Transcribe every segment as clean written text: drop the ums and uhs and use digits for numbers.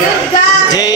దుర్గా జై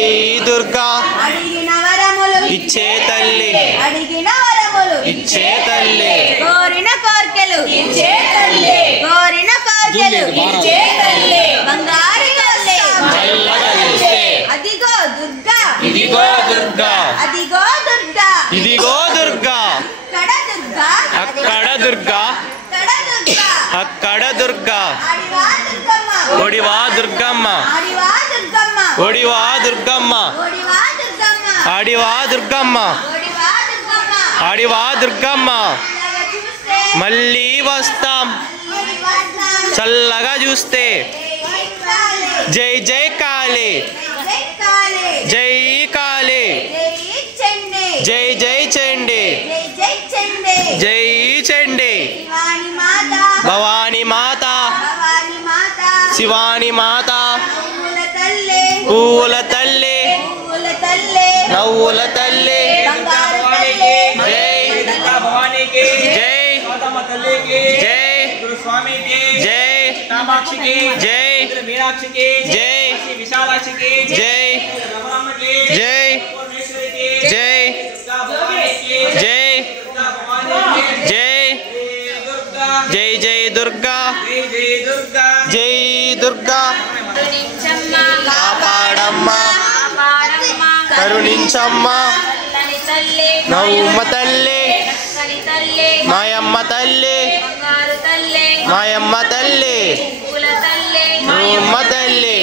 దుర్గా అడిగిన వరములు ఇచ్చే తల్లి అడిగిన వరములు ఇచ్చే తల్లి కోరిన కోర్కెలు ఇచ్చే తల్లి కోరిన కోర్కెలు ఇచ్చే తల్లి బంగారు తల్లి చల్లగా చూస్తే అదిగో దుర్గా ఇదిగో దుర్గా అదిగో దుర్గా ఇదిగో దుర్గా ఇక్కడ దుర్గా అక్కడ దుర్గా ఇక్కడ దుర్గా అక్కడ దుర్గా ఆడివా దుర్గమ్మ ఒడివా దుర్గమ్మ ఆడివా దుర్గమ్మ ఒడివా దుర్గమ్మ ఓడివా దుర్గమ్మ ఆడివా దుర్గమ్మ ఓడివా దుర్గమ్మ ఆడివా దుర్గమ్మ ఇలాగ చూస్తే మళ్ళీ వస్తాం మళ్ళీ వస్తాం. చల్లగా చూస్తే జై కాళీ జై జై కాళీ జై కాళీ జై చండి జై చండి జై చండి శివాని మాత భవాని మాత భవాని మాత శివాని మాత పువ్వుల తల్లి పువ్వుల తల్లి పువ్వుల తల్లి నవ్వుల తల్లి బంగారు తల్లి జై భవానికి జై గౌతమ తల్లికి జై స్వామికి జై కామాక్షికి జై మీనాక్షికి జై విశాలాక్షికి జై రమణమ్మకి జై పరమేశ్వరికి జై భవానికి జై భవానికి జై దుర్గా జై జై దుర్గా జై దుర్గా జై దుర్గా కరుణించమ్మ కాపాడమ్మ కాపాడమ్మ కరుణించమ్మ చల్లని తల్లి నవ్వుమ్మ తల్లి చక్కని తల్లి మాయమ్మ తల్లి బంగారు తల్లి మాయమ్మ తల్లి పువ్వుల తల్లి నవ్వుమ్మ తల్లి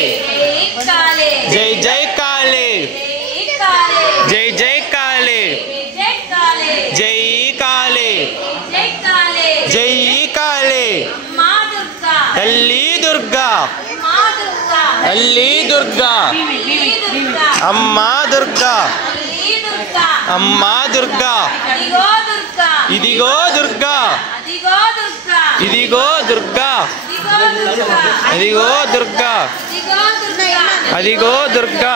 జై కాళీ జై జై కాళీ జై కాళీ జై కాళీ జై కాళీ జై కాళీ మా దుర్గా తల్లి దుర్గా మా దుర్గా తల్లి దుర్గా దుర్గా అమ్మా దుర్గా తల్లి దుర్గా అమ్మా దుర్గా అదిగో దుర్గా ఇదిగో దుర్గా అదిగో దుర్గా ఇదిగో దుర్గా అదిగో దుర్గా అదిగో దుర్గా అదిగో దుర్గా అదిగో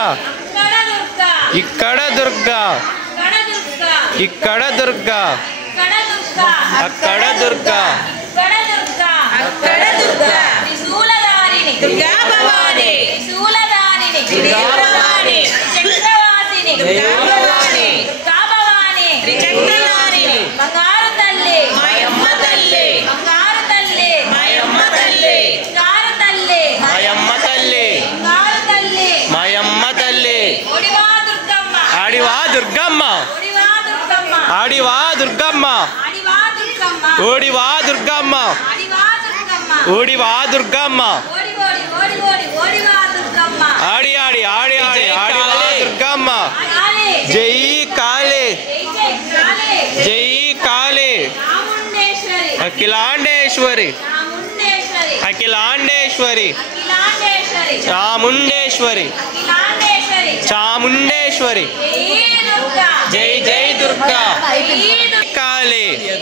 దుర్గా ఇక్కడ దుర్గా ఇక్కడ దుర్గా ఇక్కడ దుర్గా ఇక్కడ దుర్గా ఇక్కడ దుర్గా అక్కడ దుర్గా ఇక్కడ దుర్గా త్రిశూలధారిణి దుర్గా భవాని త్రిశూలధారిణి దుర్గా భవాని చక్రవాసిని దుర్గా భవాని దుర్గా భవాని త్రిచక్రధారిణి బంగారు తల్లి మాయమ్మ తల్లి బంగారు తల్లి మాయమ్మ తల్లి బంగారు తల్లి మాయమ్మ తల్లి బంగారు తల్లి మాయమ్మ తల్లి ఒడివా దుర్గమ్మ ఆడివా దుర్గమ్మ ఒడివా దుర్గమ్మ ఆడివా దుర్గమ్మ ఆడివా దుర్గమ్మ ఓడివా దుర్గమ్మ ఆడివా దుర్గమ్మ ఓడివా దుర్గమ్మ ఓడి ఓడి ఓడి ఓడి ఓడివా దుర్గమ్మ ఆడి ఆడి ఆడి ఆడి ఆడివా దుర్గమ్మ కాళీ జై కాళీ జై కాళీ జై కాళీ చాముండేశ్వరి అఖిలాండేశ్వరి చాముండేశ్వరి అఖిలాండేశ్వరి అఖిలాండేశ్వరి చాముండేశ్వరి అఖిలాండేశ్వరి చాముండేశ్వరి జై దుర్గా జై జై దుర్గా జై దుర్గా కాళీ జై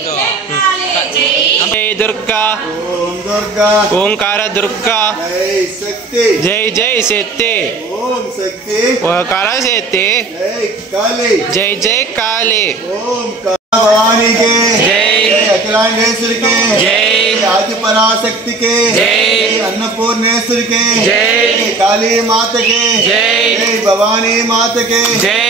కాళీ జై జై దుర్గా ఓం దుర్గా ఓంకార దుర్గా జై శక్తి జై జై శక్తి ఓం శక్తి ఓంకార శక్తి జై కాళీ జై జై కాళీ ఓం భవాनी के जय अखिलांडेश्वर के जय आदि पराशक्ति के जय अन्नपूर्णेश्वर के जय काली माता के जय भवानी माता के जय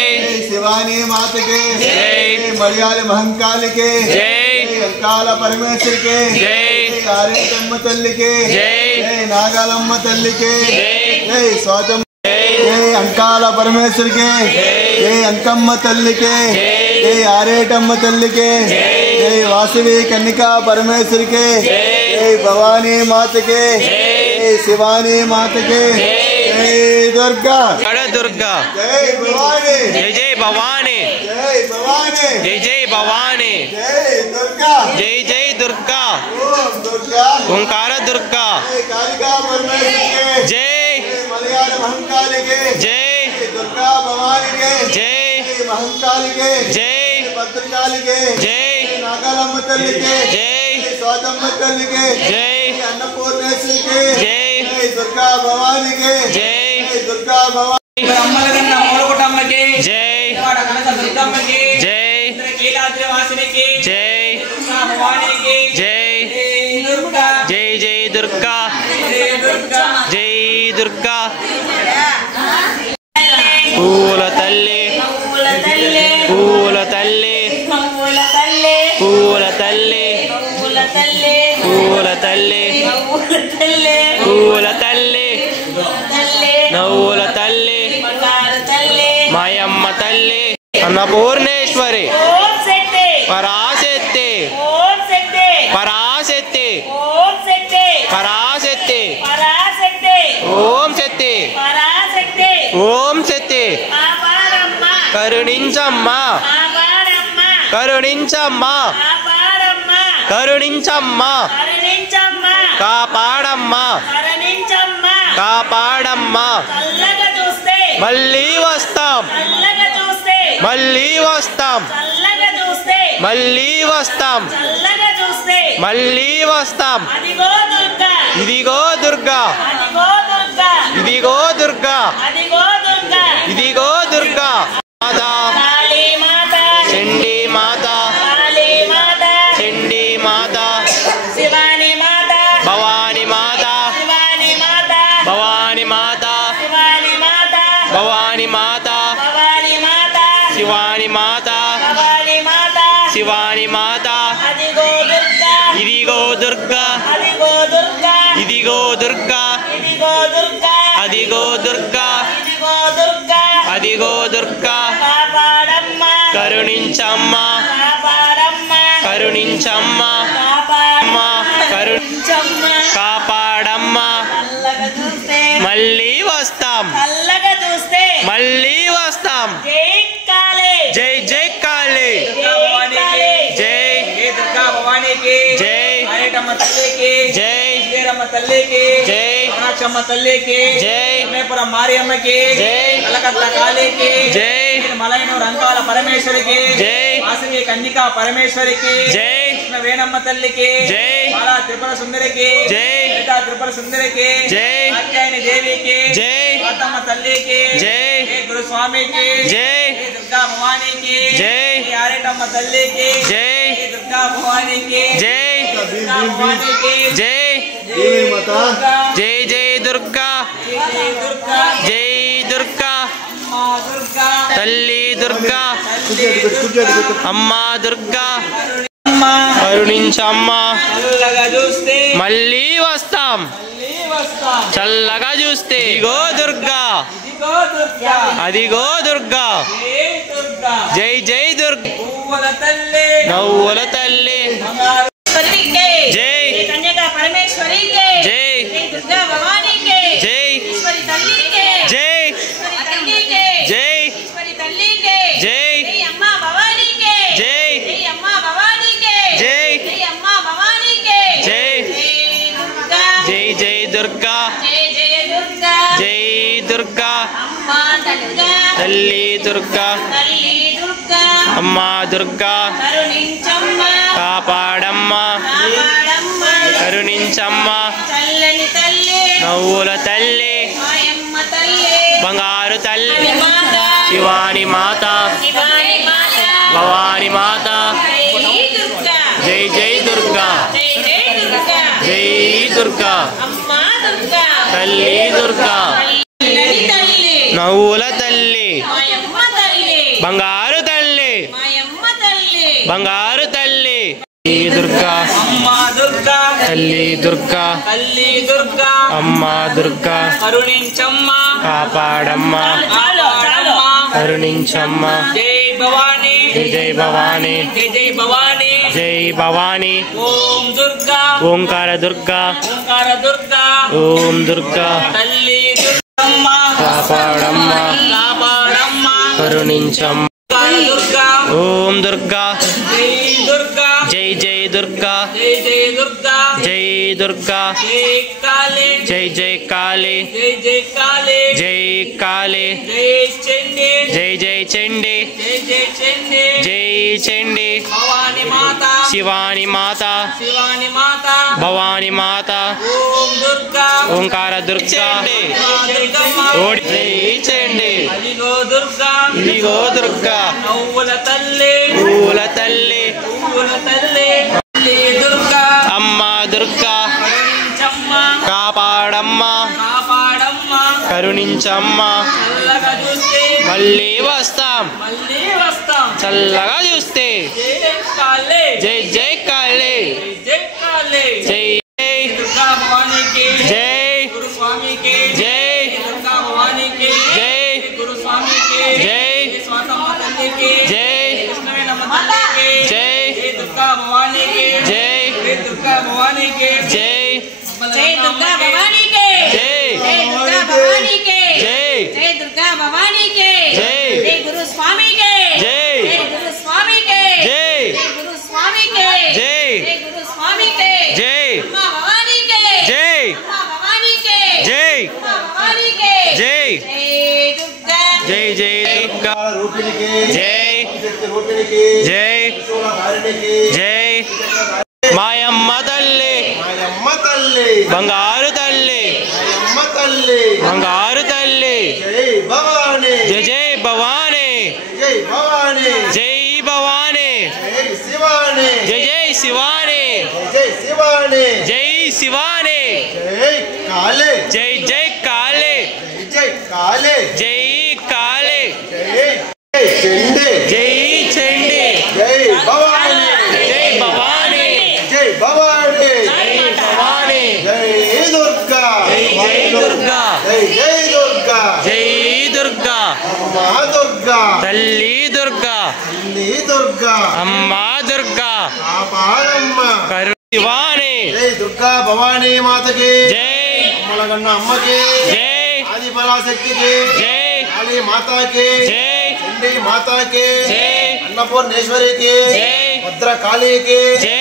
शिवानी माता के जय मलयाल महंकाल के जय अंकाल परमेश्वर के जय आर्यतम्म तल्ली के जय नागालम्म तल्ली के जय स्वातम जय अंकाल परमेश्वर के जय अंकम्म तल्ली के जय आरेटम्म तल्ली के जय वासवी कन्निका परमेश्वर के जय भवानी माता के जय शिवानी माता के जय दुर्गा कड़ दुर्गा जय भवानी जय जय भवानी जय भवानी जय जय भवानी जय दुर्गा जय जय दुर्गा ओम दुर्गा ओंकार दुर्गा जय कालिका परमेश्वर के जय मलयाल महंकाल के जय दुर्गा भवानी के जय महंकाल के जय भद्रकाली के जय नागालम्म तल्ली के जय स्वातम्म तल्ली के जय अन्नपूर्णेश्वरी के जय दुर्गा भवानी के जय दुर्गा भवानी బ్రహ్మలగన్న మూలకుటమ్మకి जय వాడ కనక దుర్గమ్మకి जय కీలాద్రి వాసినికి जय భవానికి जय దుర్గా जय जय दुर्गा జయ దుర్గా जय दुर्गा పూల తల్లి పూల తల్లి పూల తల్లి పూల తల్లి పూల తల్లి పూల తల్లి పూల తల్లి పూల తల్లి పూల తల్లి తల్లి నవ్వుల తల్లి బంగారు తల్లి మాయమ్మ తల్లి అన్నపూర్ణేశ్వరి ఓం శక్తి పరాశక్తి ఓం శక్తి పరాశక్తి ఓం శక్తి పరాశక్తి పరాశక్తి ఓం శక్తి పరాశక్తి ఓం శక్తి ఆపారమ్మ కరుణించమ్మా ఆపారమ్మ కరుణించమ్మా ఆపారమ్మ కరుణించమ్మా కరుణించమ్మ కాపాడమ్మా కరుణించమ్మ కాపాడమ్మా చల్లగా చూస్తే మళ్ళీ వస్తాం చల్లగా చూస్తే మళ్ళీ వస్తాం చల్లగా చూస్తే మళ్ళీ వస్తాం చల్లగా చూస్తే మళ్ళీ వస్తాం అదిగో దుర్గా ఇదిగో దుర్గా అదిగో దుర్గా ఇదిగో దుర్గా అదిగో దుర్గా ఇదిగో దుర్గా మాత కాళీ మాత చండీ మాత కాళీ మాత చండీ మాత శివాని మాత భవాని మాత శివాని మాత భవాని మాత శివాని మాత భవాని మాత భవాని మాత శివాని మాత భవాని మాత శివాని మాత అదిగో దుర్గా ఇదిగో దుర్గా అదిగో దుర్గా ఇదిగో దుర్గా ఇదిగో దుర్గా అదిగో దుర్గా ఇదిగో దుర్గా అదిగో దుర్గా కాపాడమ్మ కరుణించమ్మా కాపాడమ్మ కరుణించమ్మా కాపాడమ్మ కరుణించమ్మ కాపాడమ్మా చల్లగా చూస్తే మళ్ళీ వస్తాం చల్లగా చూస్తే మళ్ళీ వస్తాం జై కాళీ జై జై కాళీ జై కాళీ జై జై దుర్గా భవానీకి జై ఆరేటమ్మ తల్లికి జై వీరమ్మ తల్లికి జై కామాక్షమ్మ తల్లికి జై సమేపురం మారియమ్మకి జై కలకత్తా కాళీకి జై మలైన రంకాల పరమేశ్వరికి జై వాసవి కన్నికా పరమేశ్వరికి జై వేణమ్మ తల్లికి జై బాలా త్రిపుర సుందరికి జై లలితా త్రిపుర సుందరికి జై కాత్యాయని దేవికి జై మాతమ్మ తల్లికి జై గురుస్వామికి జై దుర్గా భవానీకి జై ఆరేటమ్మ తల్లికి జై దుర్గా భవానీకి జై దుర్గా భవానీకి జై దేవి మాత జై జై దుర్గా జై దుర్గా జై దుర్గా మా దుర్గా తల్లి దుర్గా కూర్చోండి అమ్మా దుర్గా అమ్మ కరుణించమ్మా చల్లగా చూస్తే మళ్ళీ వస్తాం మళ్ళీ వస్తాం చల్లగా చూస్తే ఇదిగో దుర్గా ఇదిగో దుర్గా అదిగో దుర్గా జై దుర్గా జై జై దుర్గా పువ్వుల తల్లి నవ్వుల తల్లి బంగారు ఈశ్వరికి జై కన్యకా పరమేశ్వరికి జై జై దుర్గా భవానీకి జై ఈశ్వరి తల్లికి జై ఈశ్వరి తల్లికి జై ఈశ్వరి తల్లికి జై జై అమ్మ భవానీకి జై జై అమ్మ భవానీకి జై జై అమ్మ భవానీకి జై దుర్గా జై జై దుర్గా జై జయ దుర్గా జై దుర్గా అమ్మ దుర్గా తల్లి దుర్గా తల్లి దుర్గా అమ్మా దుర్గా కరుణించమ్మ కాపాడమ్మా కాపాడమ్మ కరుణించమ్మా చల్లని తల్లి నవ్వుల తల్లి మాయమ్మ తల్లి బంగారు తల్లి మాత శివాని మాత శివాని మాత భవాని మాత జై దుర్గా జై జై దుర్గా జై జై దుర్గా జై దుర్గా అమ్మ దుర్గా తల్లి దుర్గా చల్లని తల్లి నవ్వుల తల్లి మాయమ్మ తల్లి బంగారు తల్లి మాయమ్మ తల్లి బంగారు తల్లి తల్లి దుర్గా అమ్మ దుర్గా తల్లి దుర్గా తల్లి దుర్గా అమ్మ దుర్గా కరుణించమ్మా కాపాడమ్మా కాపాడమ్మా కరుణించమ్మా జై భవానీ జై జై భవాని జై జై భవానీ జై భవాని ఓం దుర్గా ఓంకార దుర్గా ఓంకార దుర్గా ఓం దుర్గా తల్లి దుర్గమ్మ కాపాడమ్మా కాపాడమ్మా కరుణించమ్మా ఓంకార దుర్గా ఓం దుర్గా జై దుర్గా జై జై దుర్గా జై జై దుర్గా జై దుర్గా జై కాళీ జై జై కాళీ జై జై కాళీ జై కాళీ జై చండి జై జై చండి జై జై చండి జై చండి భవాని మాత శివాని మాత శివాని మాత భవాని మాత ఓం దుర్గా ఓంకార దుర్గా దుర్గమ్మ ఓడి జై చండి అదిగో దుర్గా ఇదిగో దుర్గా నవ్వుల తల్లి పూల తల్లి పువ్వుల తల్లి తల్లి దుర్గా అమ్మ దుర్గా కరుణించమ్మ కాపాడమ్మా కాపాడమ్మ కరుణించ కరుణించమ్మ చల్లగా చూస్తే మళ్ళీ వస్తాం మళ్ళీ వస్తాం చల్లగా చూస్తే జై కాళీ జై జై కాళీ జై కాళీ జై జై దుర్గా భవానీకి జై గురు స్వామికి జై దుర్గా భవానీకి జై గురు స్వామికి జై స్వాతమ్మ తల్లికి జై కృష్ణవేణమ్మ తల్లికి జై దుర్గా భవానీకి జై దుర్గా భవానీకి జై జై దుర్గా భవానీకి జై జై దుర్గా భవానీకి జై జై దుర్గా భవానీకి జై జై గురు స్వామికి జై జై గురు స్వామికి జై జై గురు స్వామికి జై జై గురు స్వామికి జై అమ్మ భవానీకి జై అమ్మ భవానీకి జై అమ్మ భవానీకి జై జై దుర్గా జై జై దుర్గా రూపిణికి జై శక్తి రూపిణికి జై ధారిణికి జై మాయమ్మ తల్లి మాయమ్మ తల్లి బంగారు తల్లి మాయమ్మ తల్లి బంగారు తల్లి జై భవాని జై జై భవానీ జై భవాని జై భవానీ జై శివాని జై జై శివాని జై శివాని జై శివాని జై కాళీ జై జై కాళీ జై కాళీ జై కాళీ జై జై చండి జై చండి జై భవాని జై భవానీ జై భవాని జై భవానీ జై దుర్గా జై జై దుర్గా జై జై దుర్గా జై దుర్గా అమ్మా దుర్గా తల్లి దుర్గా తల్లి దుర్గా అమ్మా దుర్గా కాపాడమ్మ కరు శివాని జై దుర్గా భవానీ మాతకి జై అమ్మలగన్న అమ్మకి జై ఆది పరాశక్తికి జై కాళీ మాతాకి జై చండీ మాతాకి జై అన్నపూర్ణేశ్వరికి జై భద్రకాళీకి జై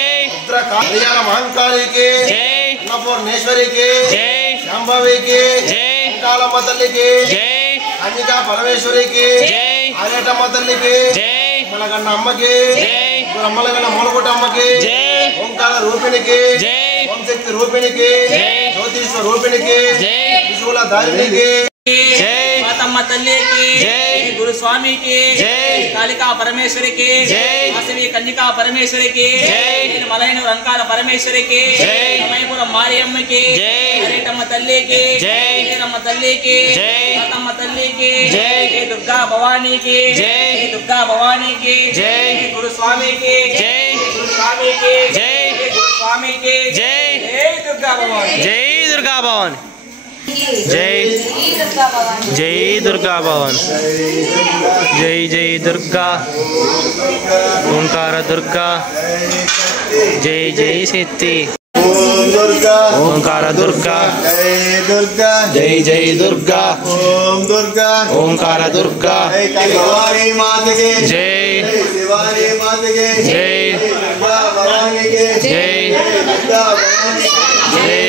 హరియాణ మహంకాళికి జై అన్నపూర్ణేశ్వరికి జై శాంభవికి జై కాళమ్మ తల్లికి జై కన్యకా పరమేశ్వరికి జై ఆరేటమ్మ తల్లికి జై అమ్మలగన్న అమ్మకి జై అమ్మలగన్న మూలగుట్ట అమ్మకి జై ఓంకార రూపిణికి జై ఓం శక్తి రూపిణికి జై జ్యోతిష్వ రూపిణికి జై త్రిశూల ధారిణికి జై స్వాతమ్మ తల్లికి జై గురు స్వామికి జై కాళికా పరమేశ్వరికి జై వాసవి కన్యకా పరమేశ్వరికి జై మలైన రంకాల పరమేశ్వరికి జై సమయపురం మారియమ్మకి జై హరిటమ్మ తల్లికి జై రమ్మ తల్లికి జై స్వాతమ్మ తల్లికి జై దుర్గా భవానీకి జై దుర్గా భవానీకి జై గురు స్వామికి జై గురు స్వామికి జై గురు స్వామికి జై జై దుర్గా భవాని జై దుర్గా భవాని జై జై దుర్గా భవాని జై దుర్గా భవాని జై జై దుర్గా ఓంకార దుర్గా జై జై శక్తి ఓం దుర్గా ఓంకార దుర్గా జై దుర్గా జై జై దుర్గా ఓం దుర్గా ఓంకార దుర్గా జై కాళీ భవానీ మాతకి జై జై శివాని మాతకి జై దుర్గా భవానీకి జై దుర్గా భవానీకి జై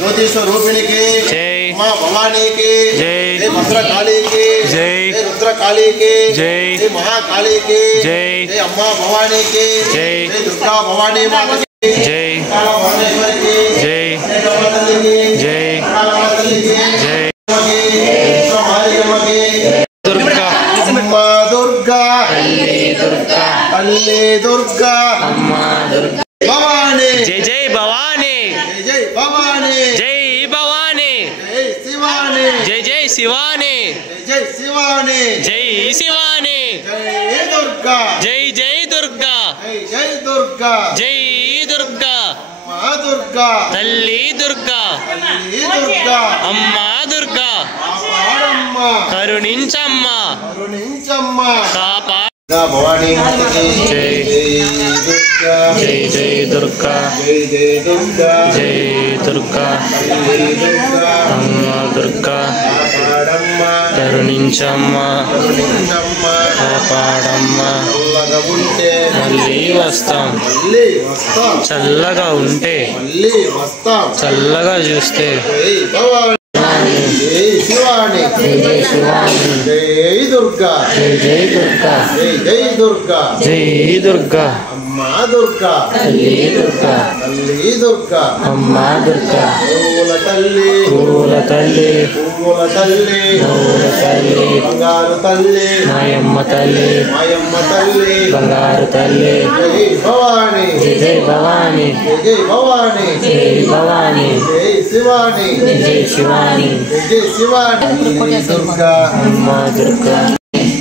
జ్యోతిష్వ రూపిణికి జై మా భవానీకి జై జై భద్రకాళీకి జై జై రుద్రకాళీకి జై జై మహాకాళీకి జై జై అమ్మా భవానీకి జై జై దుర్గా భవానీ మాతకి జై కాళభైరవేశ్వరికి జై జై తల్లికి జై కాళమ్మ తల్లికి జై మారియమ్మకి దుర్గా అమ్మా దుర్గా తల్లి దుర్గా తల్లి దుర్గా అమ్మా దుర్గా భవానీ జై జై భవానీ జై జై భవానీ జై భవానీ జై శివాని జై జై శివాని జై శివాని జై శివాని జై దుర్గా జై జై దుర్గా జై జై దుర్గా జై దుర్గా మా దుర్గా తల్లి దుర్గా తల్లి దుర్గా అమ్మా దుర్గా కాపాడమ్మ కరుణించమ్మ కరుణించమ్మ కాపా భవానీ మాతకి జై. దుర్గా జై జై దుర్గా జై జై దుర్గా జై దుర్గా తల్లి దుర్గా అమ్మ దుర్గా కాపాడమ్మ కరుణించమ్మ కరుణించమ్మ కాపాడమ్మ చల్లగా ఉంటే మళ్ళీ వస్తాం మళ్ళీ వస్తాం చల్లగా ఉంటే మళ్ళీ వస్తాం చల్లగా చూస్తే జై భవాని జై శివాని జై జై శివాని జై దుర్గా జై జై దుర్గా జై జై దుర్గా జై దుర్గా అమ్మ అమ్మా దుర్గా తల్లి దుర్గా తల్లి దుర్గా అమ్మా దుర్గా పువ్వుల తల్లి పువ్వుల తల్లి పువ్వుల తల్లి పువ్వుల తల్లి బంగారు తల్లి మాయమ్మ తల్లి మాయమ్మ తల్లి బంగారు తల్లి జై భవాని జై భవాని జై భవాని జై భవాని జై శివాని జై శివాని జై శివాని తల్లి దుర్గా అమ్మా దుర్గా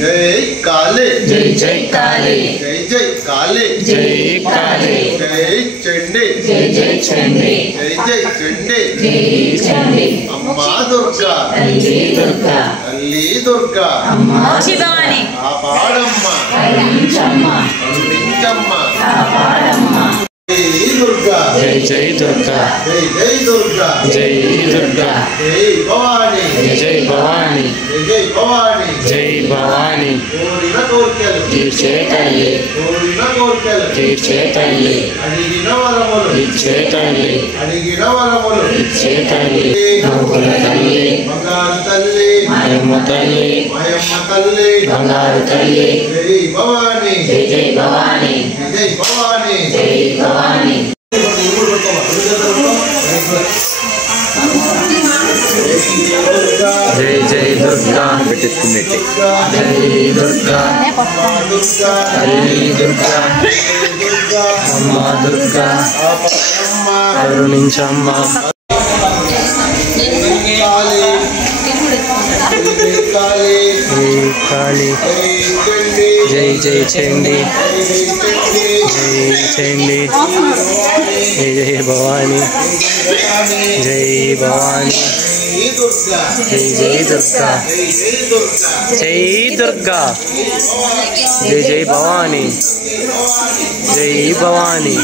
జై కాళీ జై జై కాళీ జై జై కాళీ జై కాళీ జై చండి జై జై చండి జై జై చండి జై చండి అమ్మా దుర్గా తల్లి దుర్గా తల్లి దుర్గా శ్రీ భవాని కాపాడమ్మ కరుణించమ్మ కరుణించమ్మ కాపాడమ్మ జై దుర్గా జై జై దుర్గా జై జై దుర్గా జై దుర్గా జై భవాని జై భవాని జై జై భవాని జై భవాని కోరిన కోర్కెలు తీర్చే తల్లి కోరిన కోర్కెలు తీర్చే తల్లి అడిగిన వరములు ఇచ్చే తల్లి అడిగిన వరములు ఇచ్చే తల్లి నవ్వుల తల్లి బంగారు తల్లి మాయమ్మ తల్లి మాయమ్మ తల్లి బంగారు తల్లి జై భవాని జై జై భవాని జై భవాని జై భవాని జై జై దుర్గా దుర్గా జై దుర్గా దుర్గా తల్లి దుర్గా దుర్గా అమ్మ దుర్గా కాపాడమ్మ కరుణించమ్మ కాళీ జై కాళీ జై కాళీ జై చండి జై జై చండి జై చండి జై చండి జై జై భవాని జై భవాని జై దుర్గా జై జై దుర్గా జై దుర్గా జై జై భవాని జై భవాని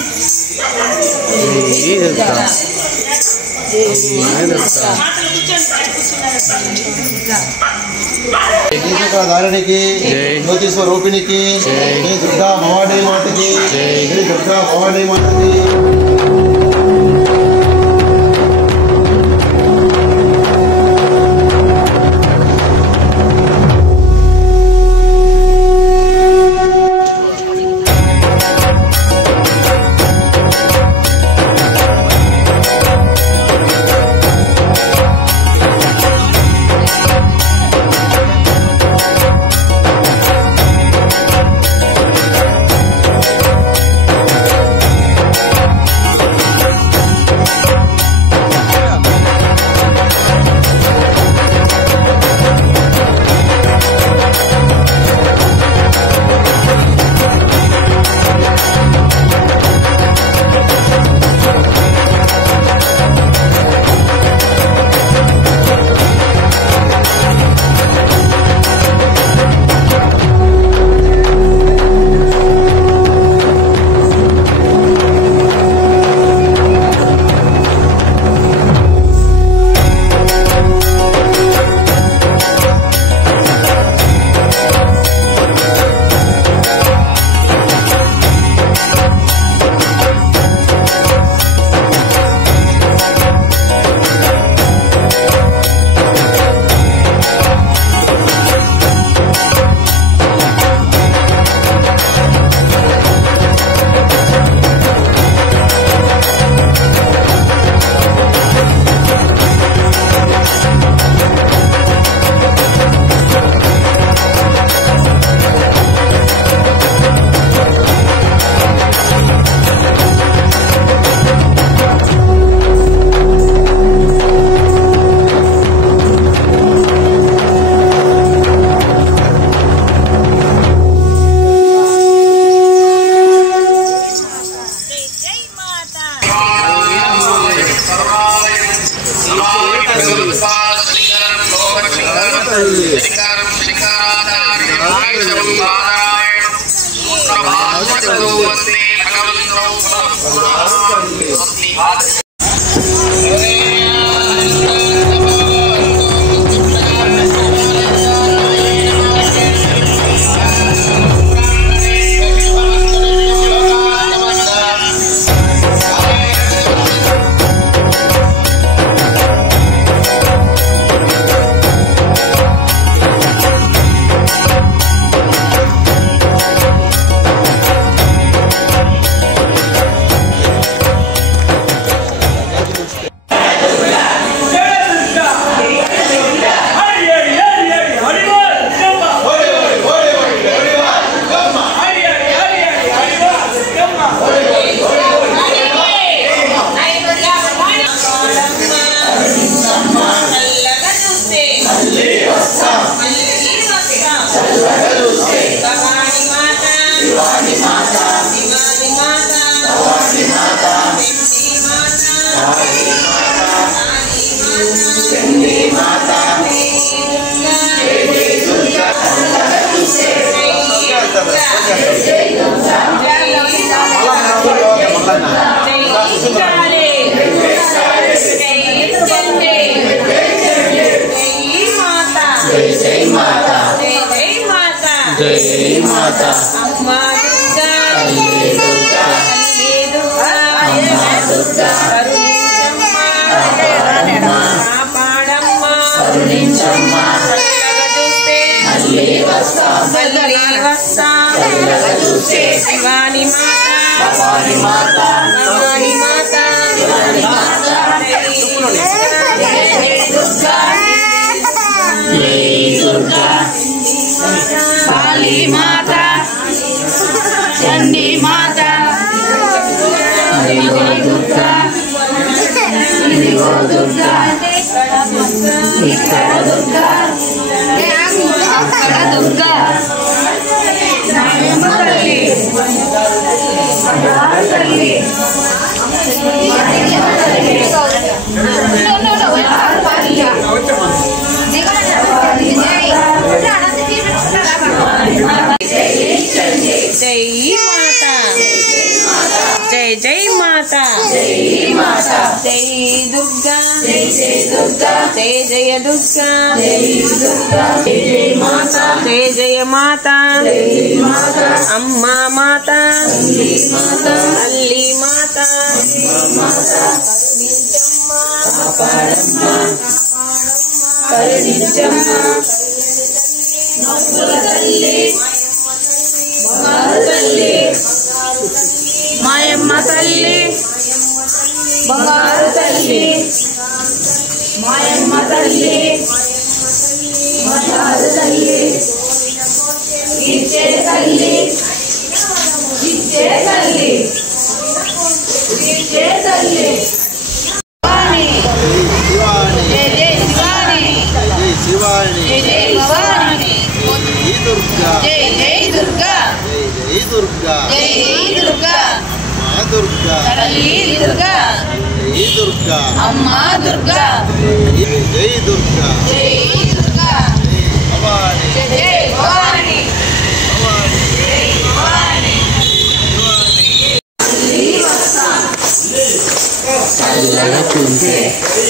జై దుర్గా జై దుర్గా ధారణికి జై. జ్యోతి స్వరూపిణికి జై. జై దుర్గా భవానీ మాతకి జై. జై దుర్గా భవానీ మాతకి జై జై మాతా జై మాతా అమ్మా దుర్గా తల్లి దుర్గా అమ్మా దుర్గా కరుణించమ్మా మళ్ళీ వస్తా చూస్తే శివాని మాత దుర్గా కాళీ మాత చండీ మాత దుర్గా దుర్గా దుర్గా దుర్గా జై జై మాతా జై దుర్గా జై జయ దుర్గా జై జయ మాతా అమ్మా మాతా తల్లి మాతా కరుణించమ్మా మాయమ్మ తల్లి బంగారు తల్లి మాయమ్మ తల్లి బంగారు తల్లి ఇచ్చే తల్లి ఇచ్చే తల్లి ఇచ్చే తల్లి జై జై శివాని జై శివాని జై జై భవాని జై జై దుర్గా జై దుర్గా జై దుర్గా మా దుర్గా తల్లి దుర్గా జై దుర్గా అమ్మా దుర్గా జై దుర్గా జై దుర్గా భవాని జై భవాని జై భవాని చల్లకుంటే జై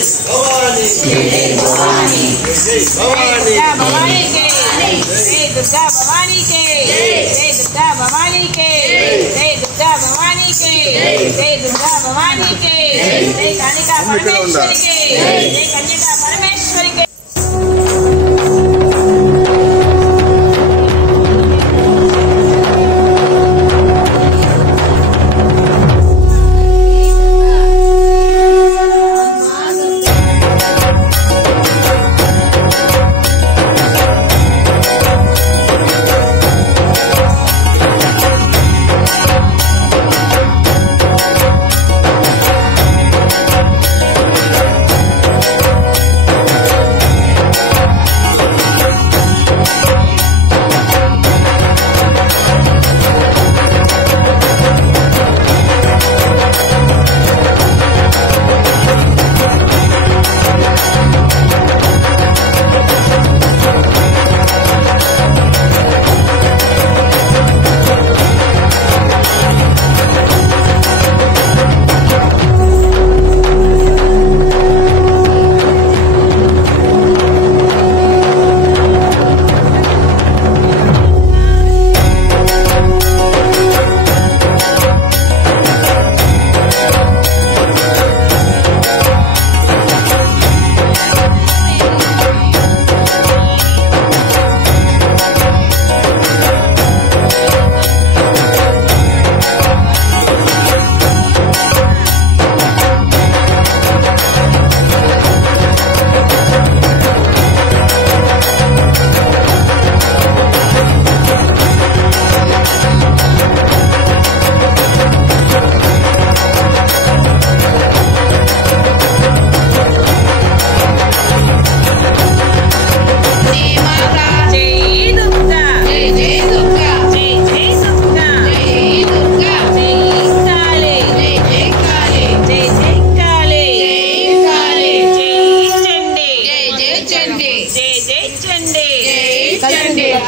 భవాని జై భవాని జై దుర్గా భవాని కే జై దుర్గా భవాని కే జై దుర్గా భవాని కే జై దుర్గా భవాని కే జై కాళికా పరమేశ్వరి కే జై కన్యకా పరమేశ్వరి కే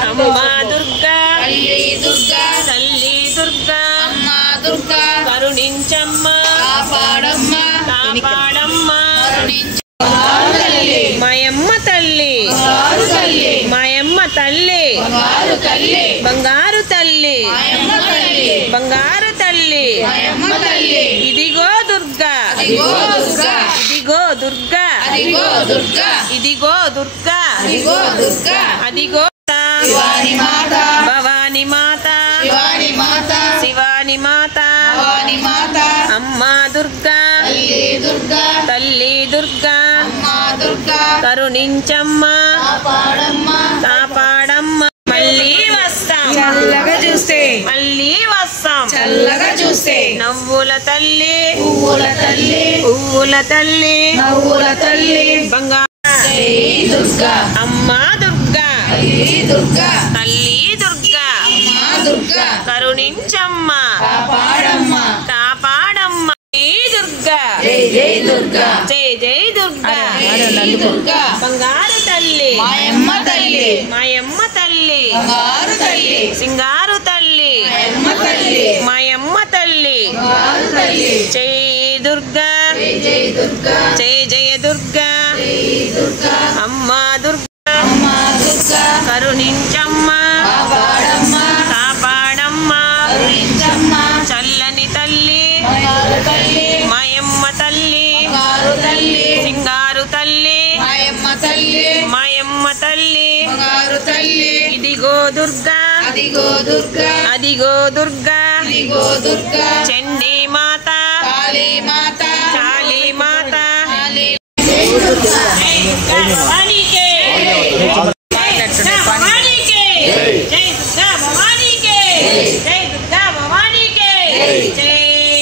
అమ్మా దుర్గా తల్లి దుర్గా దుర్గా కరుణించమ్మా కాపాడమ్మా మాయమ్మ తల్లి బంగారు తల్లి బంగారు తల్లి ఇదిగో దుర్గా ఇదిగో దుర్గా ఇదిగో దుర్గా అదిగో భవాని మాత శివాని మాత అమ్మా దుర్గా తల్లి దుర్గా కరుణించమ్మా కాపాడమ్మ మళ్ళీ వస్తాం చల్లగా చూస్తే మళ్ళీ వస్తాం చల్లగా చూస్తే నవ్వుల తల్లి నవ్వుల తల్లి బంగారు జై దుర్గా అమ్మా దుర్గా దుర్గా తల్లి దుర్గా అమ్మా దుర్గా కరుణించమ్మా కాపాడమ్మా కాపాడమ్మ జై దుర్గా జై జై దుర్గా జై జై దుర్గా జై దుర్గా బంగారు తల్లి మాయమ్మ తల్లి మాయమ్మ తల్లి బంగారు తల్లి సింగారు తల్లి మాయమ్మ తల్లి మాయమ్మ తల్లి బంగారు తల్లి జై దుర్గా జై జై దుర్గా జై జయ దుర్గా జై దుర్గా అమ్మా దుర్గా అమ్మా దుర్గా కరుణించమ్మా కాపాడమ్మా కాపాడమ్మా కరుణించమ్మా చల్లని తల్లి బంగారు తల్లి మాయమ్మ తల్లి బంగారు తల్లి సింగారు తల్లి మాయమ్మ తల్లి మాయమ్మ తల్లి బంగారు తల్లి ఇదిగో దుర్గా అదిగో దుర్గా అదిగో దుర్గా ఇదిగో దుర్గా చండీ మాత కాళీ మాత కాళీ మాత కాళీ భవానీకే జై భవానీకే జై దుర్గా భవానీకే జై దుర్గా భవానీకే జై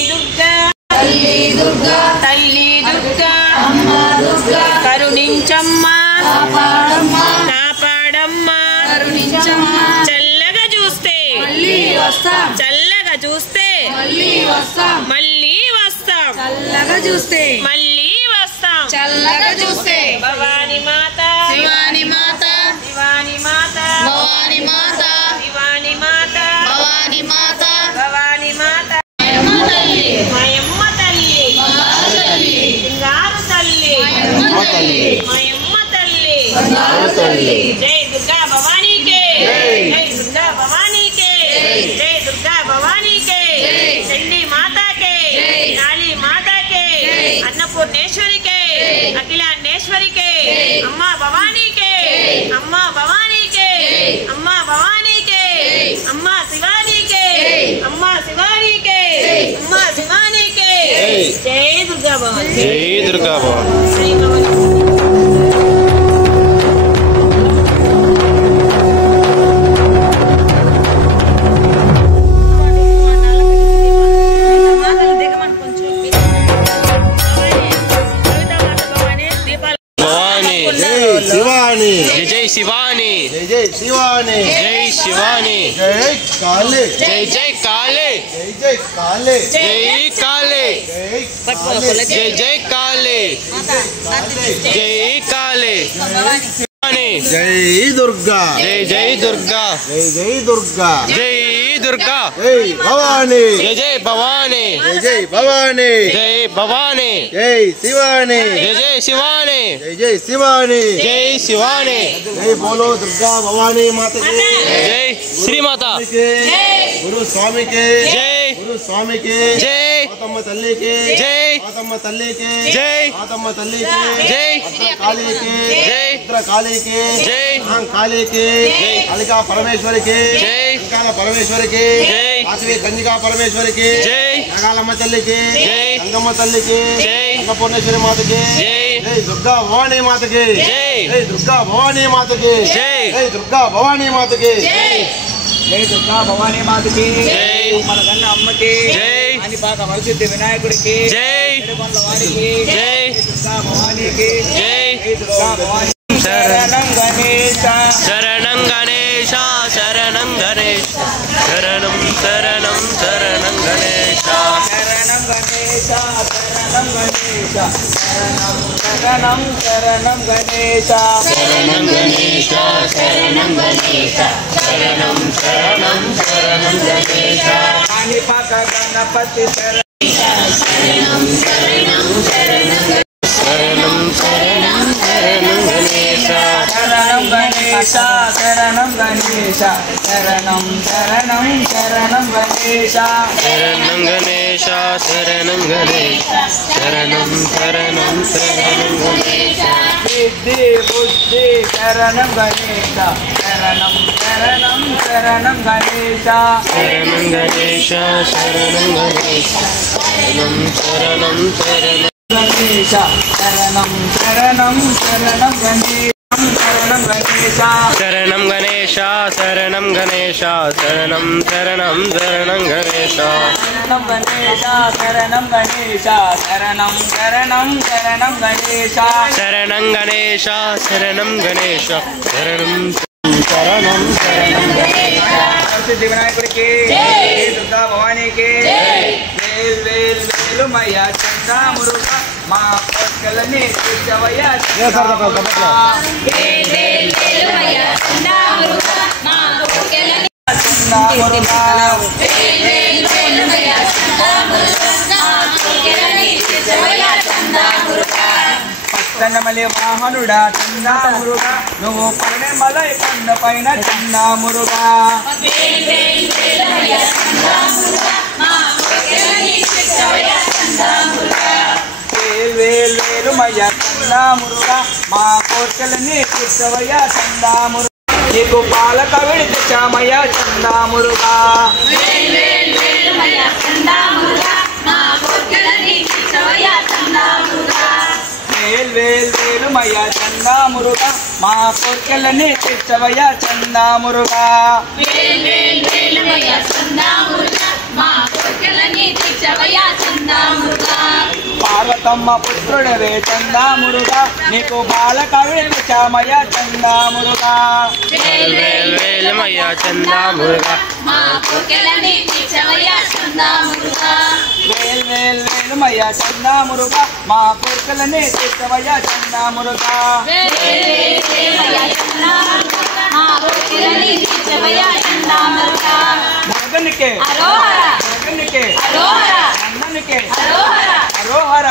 దుర్గా తల్లి దుర్గా తల్లి దుర్గా అమ్మా దుర్గా కరుణించమ్మా కాపాడమ్మా కాపాడమ్మా కరుణించమ్మా చల్లగా చూస్తే మళ్ళీ వస్తాం చల్లగా చూస్తే మళ్ళీ వస్తాం మళ్ళీ వస్తాం చల్లగా చూస్తే మళ్ళీ వస్తాం చల్లగా చూస్తే భవాని మాత శివాని మాత శివాని మాత భవాని మాత శివాని మాత భవాని మాత భవాని మాత మాయమ్మ తల్లి మాయమ్మ తల్లి బంగారు తల్లి సింగారు తల్లి మాయమ్మ తల్లి మాయమ్మ తల్లి బంగారు తల్లి జై దుర్గా భవానీకే జై దుర్గా భవానీకే జై దుర్గా భవానీకే చండీ మాతాకే కాళీ మాతాకే అన్నపూర్ణేశ్వరికే అఖిలాండేశ్వరికే అమ్మా భవానీకే అమ్మా భవానీకే అమ్మా భవానీకే అమ్మా శివానీకే అమ్మా శివానీకే అమ్మా శివానీకే జై దుర్గా భవానీ జై దుర్గా భవాని జై భవానీ భవాని జై శివాని జై శివాని జై జై శివాని జై శివాని జై కాళీ జై జై కాళీ జై జై కాళీ జై కాళీ జై కాళీ జై జై కాళీ జై కాళీ భవాని జై దుర్గా జై జై దుర్గా జై జై దుర్గా జై దుర్గా జై భవాని జై జై భవాని జై జై భవాని జై భవాని జై శివాని జై జై శివాని జై జై శివాని జై శివాని జై బోలో దుర్గా భవాनी माता की జై శ్రీమాత गुरु स्वामी के జై गुरु स्वामी के జై मातम्म तल्ली के జై मातम्म तल्ली के జై मातम्म तल्ली के జై भद्र काली के జై भद्र काली के జై काली के जय। कालिका परमेश्वर के జై कंकाल परमेश्वर के జై वासवी कन्यका परमेश्वर के జై नागालम्म तल्ली के जय। गंगम्म तल्ली के जय। अन्नपूर्णेश्वरी माता के జై जय दुर्गा भवानी माता के జై जय दुर्गा भवानी माता के जय। जय दुर्गा भवानी माता के జై దుర్గా భవానీ మాతకి జై మన గన్న అమ్మకి జై కాణిపాక వరసిద్ధి వినాయకుడికి జై ఏడుకొండల వారికి జై దుర్గా భవానీకి జై జై దుర్గా భవానీ శరణం గణేశ శరణం గణేశ శరణం గణేశ శరణం శరణం శరణం గణేశ శరణం గణేశ శరణం గణేశ శరణం శరణం గణేశ శరణం గణేశ శరణం గణేశ శరణం శరణం శరణం గణేశ కాణిపాక గణపతి శరణం శరణం శరణం శరణం గణేశ శరణం గణేశ గణేశ శరణం గణేశ శరణం శరణం శరణం గణేశ శరణం గణేశ శరణం గణేశ శరణం శరణం శరణం గణేశ సిద్ధి బుద్ధి శరణం గణేశ శరణం శరణం శరణం గణేశ శరణం గణేశ శరణం గణేశ శరణం శరణం శరణం గణేశ శరణం శరణం శరణం గణేశ శరణం గణేశ శరణం గణేశ శరణం గణేశ శరణం శరణం శరణం గణేశ శరణం గణేశ శరణం గణేశ శరణం శరణం శరణం గణేశ శరణం గణేశ శరణం గణేశ శరణం శరణం శరణం గణేశ సిద్ధి వినాయకుడికి దుర్గా భవానీకి వేల్ వేల్ వేలుమయ్య చందా మురుగ మా కోరికలని తీర్చవయ్య చందా మురుగ పట్టణమలి వాహనుడా చందా మురుగ నువ్వు పడమలై కొండ పైన చందా మురుగ వేల్ వేలుమయ్య చందా మురుగ మా కోరికలని తీర్చవయ్య చందా మురుగ నీకు పాలక విడి తెచ్చామయ్య చందా మురుగ వేల్ వేల్ వేలుమయ్య చందా మురుగ మా కోరికలని తీర్చవయ్య చందా మురుగ పార్వతమ్మ పుత్రుడవే చందా మురుగ నీకు బాలక విడి తెచ్చామయ్య చందా మురుగ వేల్ వేల్ వేలమయ్య చందా మురుగ వేల్ వేల్ వేలుమయ్య చందా మురుగ మా కోరికలని తీర్చవయ్య చందా మురుగ మగనికే మగనికే అన్ననికే అరోహర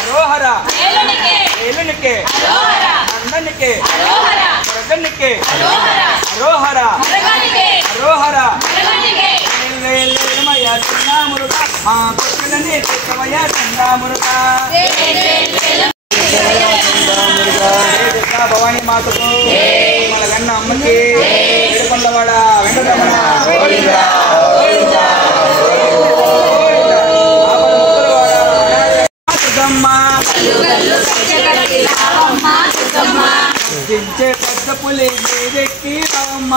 అరోహర ఏలునికే అన్ననికే మగనికే అరోహర అరోహర వేలుమయ్య చందా మురుగ మా కోరికలని తీర్చవయ్య చందా మురుగ దుర్గా భవానీ మాతకు మన గన్న అమ్మకి ఏడుకొండవాడ వెంకటరమణ దించే పెద్ద పులి మీదెక్కి రావమ్మ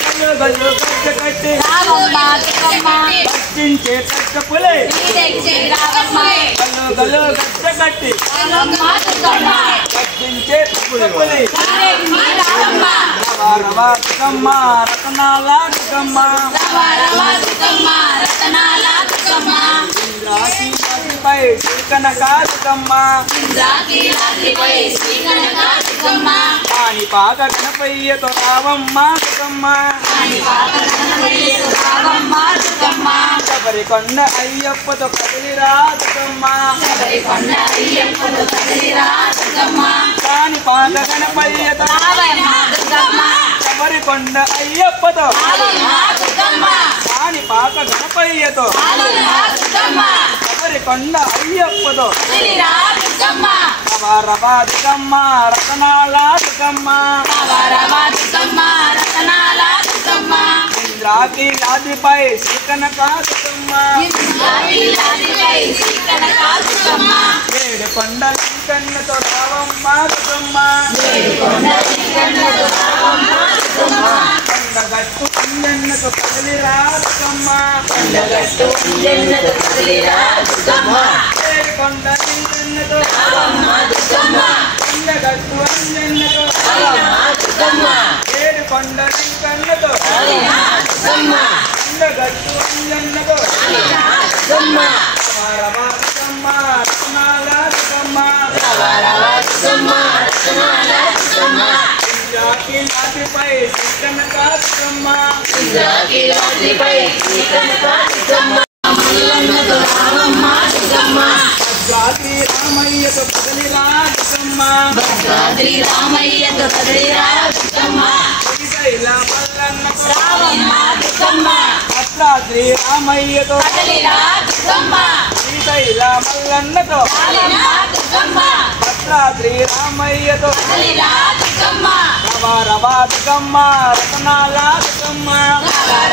గల్లు గల్లు గడ్డ కట్టి దించే పెద్ద పులి గల్లు గల్లు గడ్డ కట్టి దించే పులి రవా దుర్గమ్మ రతనాల దుర్గమ్మ ఇంద్రాకి రాత్రిపై శ్రీకనక దుర్గమ్మ కాణిపాక గణపయ్యతో రావమ్మ దుర్గమ్మ శబరికొండ అయ్యప్పతో కదిలిరా దుర్గమ్మ కాణిపాక గణపయ్యతో శబరికొండ అయ్యప్పతో కాణిపాక గణపయ్యతో శబరికొండ అయ్యప్పతో రవా దుర్గమ్మ రతనాల దుర్గమ్మ ఇంద్రాకి లాదిపై శ్రీకనక దుర్గమ్మ ఏడు కొండ లింకన్నతో రావమ్మ దుర్గమ్మ కొండగట్టు అంజన్నతో కదిలిరా దుర్గమ్మ ఏడు కొండ లింకన్నతో కొండగట్టు అంజన్నతో ఏడు కొండ లింకన్నతో కొండగట్టు అంజన్నతో రవా దుర్గమ్మ రతనాల దుర్గమ్మ ఇంద్రాకి లాదిపై శ్రీకనక దుర్గమ్మ భద్రాద్రి రామయ్యతో కదలిరా దుర్గమ్మ భద్రాద్రి రామయ్యతో కదలిరా దుర్గమ్మ శ్రీశైల మల్లన్నతో రావమ్మ దుర్గమ్మ భద్రాద్రి రామయ్యతో కదలిరా దుర్గమ్మ శ్రీశైల మల్లన్నతో రావమ్మ దుర్గమ్మ భద్రాద్రి రామయ్యతో కదలిరా దుర్గమ్మ రవా రవా దుర్గమ్మ రతనాల దుర్గమ్మ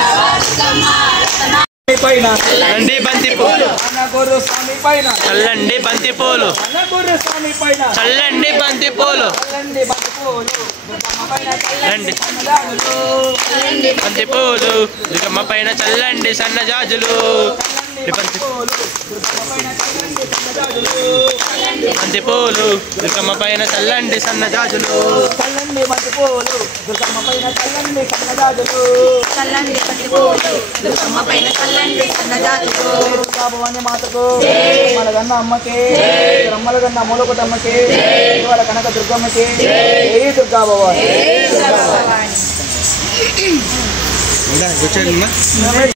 రవ దుర్గమ్మ రతన పైన చల్లండి బంతి పూలు అనగురు స్వామి పైన చల్లండి బంతి పూలు అనగురు స్వామి పైన చల్లండి బంతి పూలు చల్లండి బంతిపూలు దుర్గమ్మ పైన రండి సన్నజాజులు బంతి పూలు దుర్గమ్మ పైన చల్లండి సన్నజాజులు బంతి బంతి పూలు దుర్గమ్మ పైన చల్లండి సన్నజాజులు చల్లండి బంతిపూలు దుర్గమ్మ పైన చల్లండి సన్నజాజులు చల్లండి బంతి పూలు దుర్గమ్మ పైన చల్లండి సన్నజాజులు దుర్గా భవాని మాతకు మలగన్న అమ్మకి రమ్మలగన్న మూలకొట్టమ్మకి ఇవాళ కనక దుర్గమ్మకి జై దుర్గా భవాని కూర్చోండి